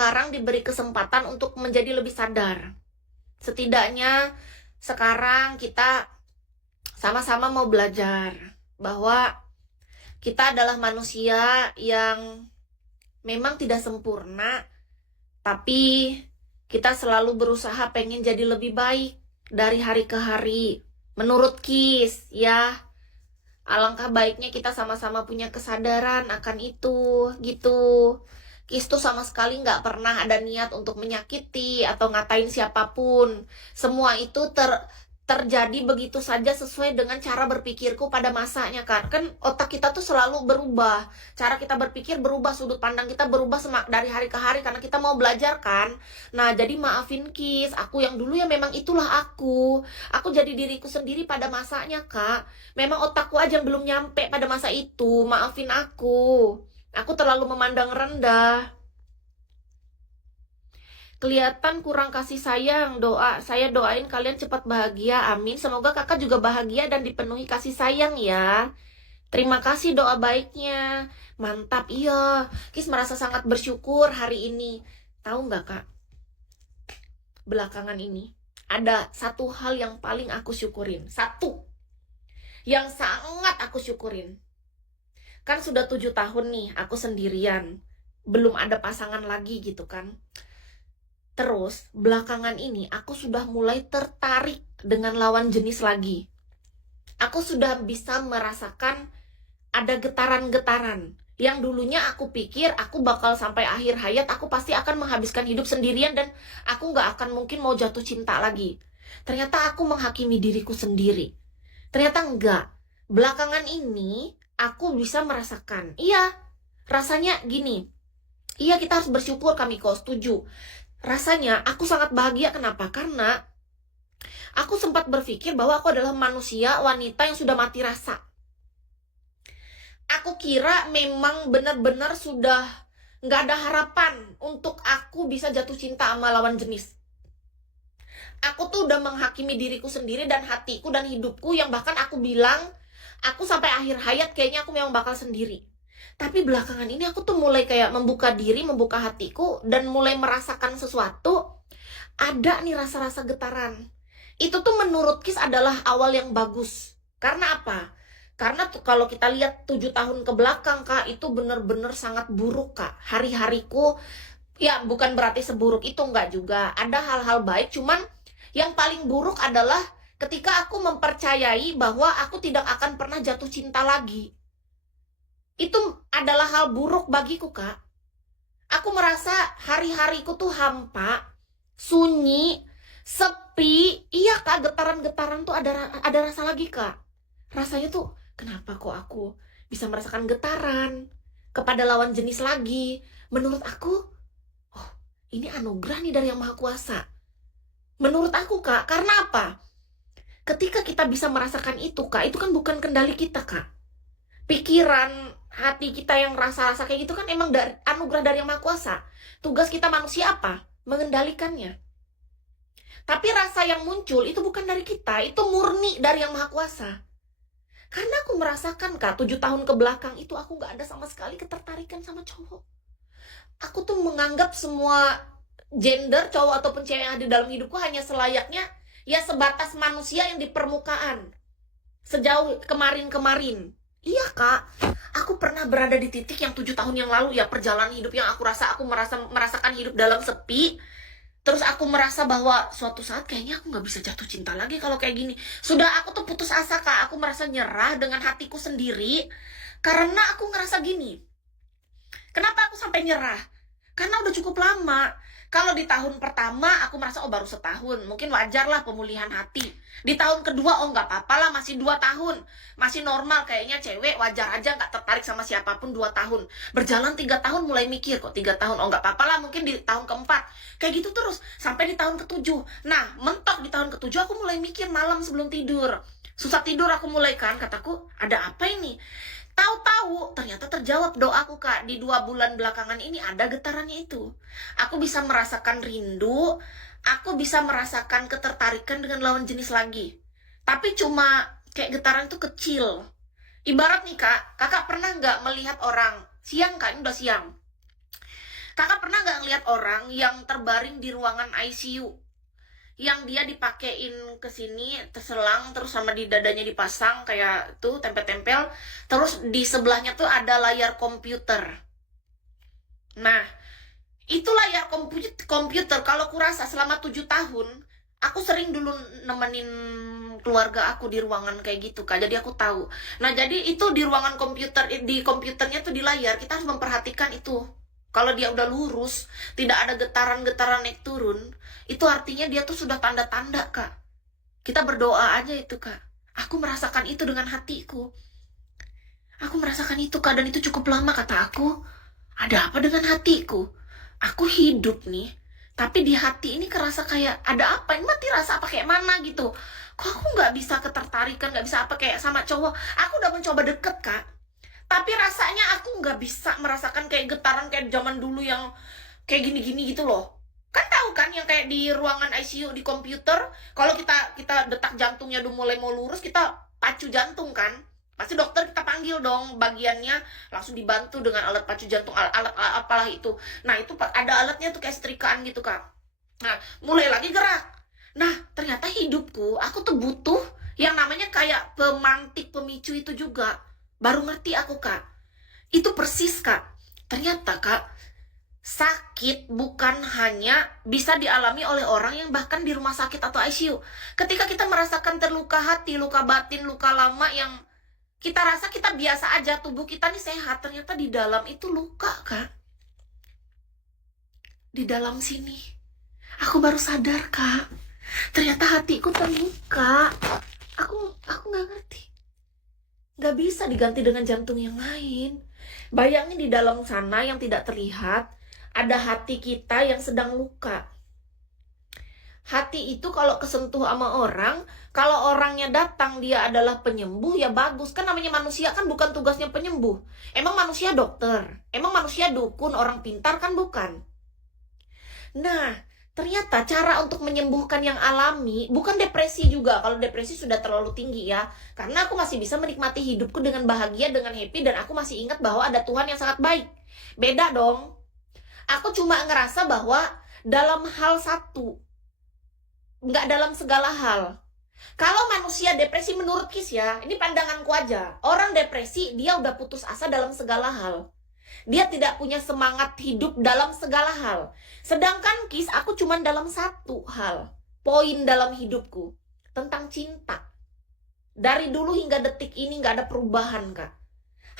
sekarang diberi kesempatan untuk menjadi lebih sadar. Setidaknya sekarang kita sama-sama mau belajar bahwa kita adalah manusia yang memang tidak sempurna, tapi kita selalu berusaha pengen jadi lebih baik dari hari ke hari. Menurut Kis, ya, alangkah baiknya kita sama-sama punya kesadaran akan itu, gitu. Kis tuh sama sekali nggak pernah ada niat untuk menyakiti atau ngatain siapapun. Semua itu terjadi begitu saja sesuai dengan cara berpikirku pada masanya, kan. Kan otak kita tuh selalu berubah. Cara kita berpikir berubah, sudut pandang kita berubah dari hari ke hari karena kita mau belajar, kan. Nah, jadi maafin Kis, aku yang dulu ya memang itulah aku. Aku jadi diriku sendiri pada masanya, Kak. Memang otakku aja yang belum nyampe pada masa itu. Maafin aku. Aku terlalu memandang rendah. Kelihatan kurang kasih sayang. Saya doain kalian cepat bahagia, amin. Semoga kakak juga bahagia dan dipenuhi kasih sayang ya. Terima kasih doa baiknya. Mantap, iya. Kis merasa sangat bersyukur hari ini. Tahu nggak, Kak? Belakangan ini ada satu hal yang paling aku syukurin. Satu yang sangat aku syukurin. Kan sudah 7 tahun nih aku sendirian. Belum ada pasangan lagi gitu kan. Terus, belakangan ini aku sudah mulai tertarik dengan lawan jenis lagi. Aku sudah bisa merasakan ada getaran-getaran. Yang dulunya aku pikir aku bakal sampai akhir hayat, aku pasti akan menghabiskan hidup sendirian dan aku nggak akan mungkin mau jatuh cinta lagi. Ternyata aku menghakimi diriku sendiri. Ternyata enggak. Belakangan ini, aku bisa merasakan. Iya, rasanya gini. Iya, kita harus bersyukur, Kamiko, setuju. Rasanya aku sangat bahagia. Kenapa? Karena aku sempat berpikir bahwa aku adalah manusia, wanita yang sudah mati rasa. Aku kira memang benar-benar sudah nggak ada harapan untuk aku bisa jatuh cinta sama lawan jenis. Aku tuh udah menghakimi diriku sendiri dan hatiku dan hidupku yang bahkan aku bilang, aku sampai akhir hayat kayaknya aku memang bakal sendiri. Tapi belakangan ini aku tuh mulai kayak membuka diri, membuka hatiku, dan mulai merasakan sesuatu. Ada nih rasa-rasa getaran. Itu tuh menurut Kis adalah awal yang bagus. Karena apa? Karena tuh kalau kita lihat 7 tahun ke belakang, Kak, itu bener-bener sangat buruk, Kak. Hari-hariku, ya bukan berarti seburuk itu, enggak juga. Ada hal-hal baik, cuman yang paling buruk adalah ketika aku mempercayai bahwa aku tidak akan pernah jatuh cinta lagi. Itu adalah hal buruk bagiku, Kak. Aku merasa hari-hariku tuh hampa, sunyi, sepi. Iya, Kak, getaran-getaran tuh ada rasa lagi, Kak. Rasanya tuh, kenapa kok aku bisa merasakan getaran kepada lawan jenis lagi? Menurut aku, oh, ini anugerah nih dari Yang Maha Kuasa. Menurut aku, Kak, karena apa? Ketika kita bisa merasakan itu, Kak, itu kan bukan kendali kita, Kak. Pikiran, hati kita yang rasa-rasa kayak gitu kan emang dari anugerah dari Yang Maha Kuasa. Tugas kita manusia apa? Mengendalikannya. Tapi rasa yang muncul itu bukan dari kita, itu murni dari Yang Maha Kuasa. Karena aku merasakan, Kak, 7 tahun ke belakang itu aku gak ada sama sekali ketertarikan sama cowok. Aku tuh menganggap semua gender, cowok ataupun cewek yang ada dalam hidupku hanya selayaknya ya sebatas manusia yang di permukaan. Sejauh kemarin-kemarin. Iya, Kak, aku pernah berada di titik yang 7 tahun yang lalu ya, perjalanan hidup yang aku merasakan hidup dalam sepi. Terus aku merasa bahwa suatu saat kayaknya aku gak bisa jatuh cinta lagi kalau kayak gini. Sudah aku tuh putus asa, Kak. Aku merasa nyerah dengan hatiku sendiri. Karena aku ngerasa gini. Kenapa aku sampai nyerah? Karena udah cukup lama. Kalau di tahun pertama aku merasa baru setahun, mungkin wajar lah pemulihan hati. Di tahun kedua nggak apa-apa lah, masih 2 tahun, masih normal, kayaknya cewek wajar aja nggak tertarik sama siapapun 2 tahun. Berjalan 3 tahun mulai mikir, kok 3 tahun nggak apa-apa lah, mungkin di tahun keempat kayak gitu terus sampai di tahun ketujuh. Nah, mentok di tahun ketujuh aku mulai mikir malam sebelum tidur, susah tidur aku mulai, kan, kataku ada apa ini. Tahu-tahu ternyata terjawab doaku, Kak. Di 2 bulan belakangan ini ada getarannya itu. Aku bisa merasakan rindu, aku bisa merasakan ketertarikan dengan lawan jenis lagi. Tapi cuma kayak getaran itu kecil. Ibarat nih, Kak, kakak pernah nggak melihat orang siang, Kak, ini udah siang. Kakak pernah nggak lihat orang yang terbaring di ruangan ICU, yang dia dipakein ke sini terselang, terus sama di dadanya dipasang kayak tuh tempel-tempel, terus di sebelahnya tuh ada layar komputer. Nah, itu layar komputer kalau kurasa selama 7 tahun aku sering dulu nemenin keluarga aku di ruangan kayak gitu Kak, jadi aku tahu. Nah, jadi itu di ruangan komputer, di komputernya tuh di layar kita harus memperhatikan itu. Kalau dia udah lurus, tidak ada getaran-getaran naik turun, itu artinya dia tuh sudah tanda-tanda Kak. Kita berdoa aja itu Kak. Aku merasakan itu dengan hatiku. Aku merasakan itu Kak, dan itu cukup lama kata aku. Ada apa dengan hatiku? Aku hidup nih, tapi di hati ini kerasa kayak ada apa? Ini mati rasa apa kayak mana gitu. Kok aku nggak bisa ketertarikan, nggak bisa apa kayak sama cowok. Aku udah mencoba deket Kak, tapi rasanya aku nggak bisa merasakan kayak getaran kayak zaman dulu yang kayak gini-gini gitu loh. Kan tahu kan yang kayak di ruangan ICU di komputer, kalau kita detak jantungnya udah mulai mau lurus, kita pacu jantung kan. Pasti dokter kita panggil dong bagiannya, langsung dibantu dengan alat pacu jantung, alat apalah itu. Nah, itu ada alatnya tuh kayak setrikaan gitu Kak. Nah, mulai lagi gerak. Nah, ternyata hidupku, aku tuh butuh yang namanya kayak pemantik pemicu itu juga. Baru ngerti aku Kak. Itu persis Kak. Ternyata Kak, sakit bukan hanya bisa dialami oleh orang yang bahkan di rumah sakit atau ICU. Ketika kita merasakan terluka hati, luka batin, luka lama yang kita rasa kita biasa aja, tubuh kita nih sehat, ternyata di dalam itu luka Kak. Di dalam sini. Aku baru sadar Kak. Ternyata hatiku terluka. Aku gak ngerti. Gak bisa diganti dengan jantung yang lain. Bayangin di dalam sana yang tidak terlihat, ada hati kita yang sedang luka. Hati itu kalau kesentuh sama orang, kalau orangnya datang dia adalah penyembuh, ya bagus. Kan namanya manusia kan bukan tugasnya penyembuh. Emang manusia dokter? Emang manusia dukun, orang pintar kan bukan? Nah, ternyata cara untuk menyembuhkan yang alami, bukan depresi juga. Kalau depresi sudah terlalu tinggi ya. Karena aku masih bisa menikmati hidupku dengan bahagia, dengan happy, dan aku masih ingat bahwa ada Tuhan yang sangat baik. Beda dong. Aku cuma ngerasa bahwa dalam hal satu, nggak dalam segala hal. Kalau manusia depresi menurut Kis ya, ini pandanganku aja. Orang depresi, dia udah putus asa dalam segala hal. Dia tidak punya semangat hidup dalam segala hal. Sedangkan Kis, aku cuma dalam satu hal. Poin dalam hidupku. Tentang cinta. Dari dulu hingga detik ini nggak ada perubahan Kak.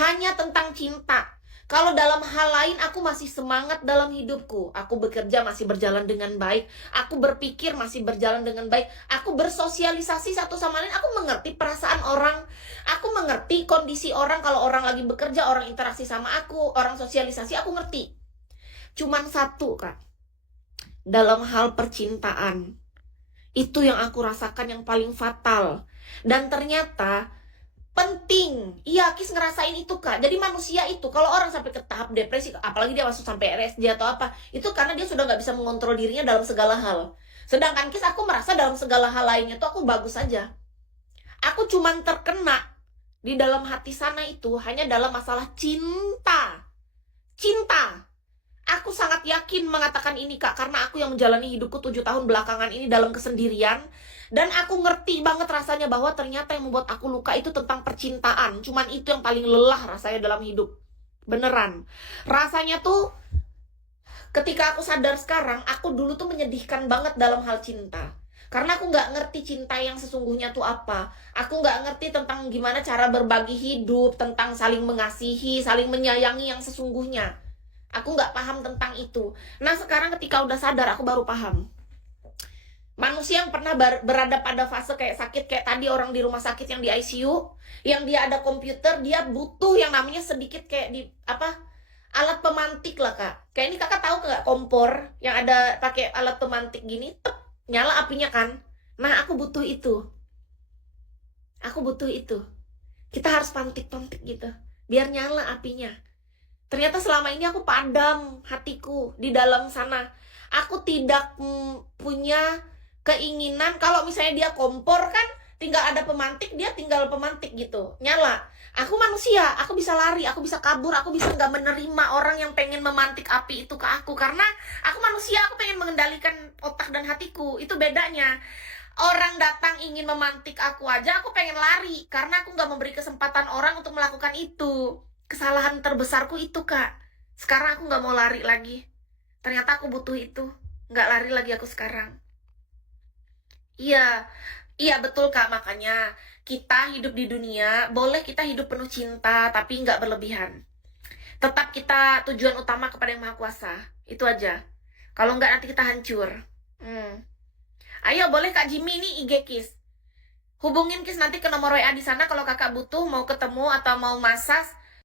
Hanya tentang cinta. Kalau dalam hal lain aku masih semangat dalam hidupku. Aku bekerja masih berjalan dengan baik. Aku berpikir masih berjalan dengan baik. Aku bersosialisasi satu sama lain. Aku mengerti perasaan orang. Aku mengerti kondisi orang. Kalau orang lagi bekerja, orang interaksi sama aku, orang sosialisasi, aku ngerti. Cuman satu Kak. Dalam hal percintaan. Itu yang aku rasakan yang paling fatal. Dan ternyata penting. Iya, Kis ngerasain itu Kak. Jadi manusia itu kalau orang sampai ke tahap depresi, apalagi dia masuk sampai RSJ atau apa, itu karena dia sudah nggak bisa mengontrol dirinya dalam segala hal. Sedangkan Kis, aku merasa dalam segala hal lainnya tuh aku bagus saja. Aku cuman terkena di dalam hati sana itu hanya dalam masalah cinta. Cinta. Aku sangat yakin mengatakan ini Kak, karena aku yang menjalani hidupku 7 tahun belakangan ini dalam kesendirian. Dan aku ngerti banget rasanya bahwa ternyata yang membuat aku luka itu tentang percintaan. Cuman itu yang paling lelah rasanya dalam hidup. Beneran. Rasanya tuh ketika aku sadar sekarang, aku dulu tuh menyedihkan banget dalam hal cinta. Karena aku gak ngerti cinta yang sesungguhnya tuh apa. Aku gak ngerti tentang gimana cara berbagi hidup, tentang saling mengasihi, saling menyayangi yang sesungguhnya. Aku gak paham tentang itu. Nah sekarang ketika udah sadar, aku baru paham. Manusia yang pernah berada pada fase kayak sakit, kayak tadi orang di rumah sakit yang di ICU, yang dia ada komputer, dia butuh yang namanya sedikit kayak di apa, alat pemantik lah Kak. Kayak ini Kakak tahu nggak kompor yang ada pakai alat pemantik gini, tep, nyala apinya kan. Nah aku butuh itu. Aku butuh itu. Kita harus pantik-pantik gitu, biar nyala apinya. Ternyata selama ini aku padam hatiku di dalam sana. Aku tidak punya keinginan, kalau misalnya dia kompor kan tinggal ada pemantik, dia tinggal pemantik gitu, nyala. Aku manusia, aku bisa lari, aku bisa kabur, aku bisa nggak menerima orang yang pengen memantik api itu ke aku. Karena aku manusia, aku pengen mengendalikan otak dan hatiku. Itu bedanya. Orang datang ingin memantik aku aja, aku pengen lari. Karena aku nggak memberi kesempatan orang untuk melakukan itu. Kesalahan terbesarku itu, Kak. Sekarang aku nggak mau lari lagi. Ternyata aku butuh itu. Nggak lari lagi aku sekarang. Iya, iya betul Kak, makanya kita hidup di dunia, boleh kita hidup penuh cinta, tapi nggak berlebihan. Tetap kita tujuan utama kepada Yang Maha Kuasa, itu aja. Kalau nggak nanti kita hancur. Hmm. Ayo boleh Kak Jimmy ini IG Kis. Hubungin Kis nanti ke nomor WA di sana kalau kakak butuh mau ketemu atau mau massage.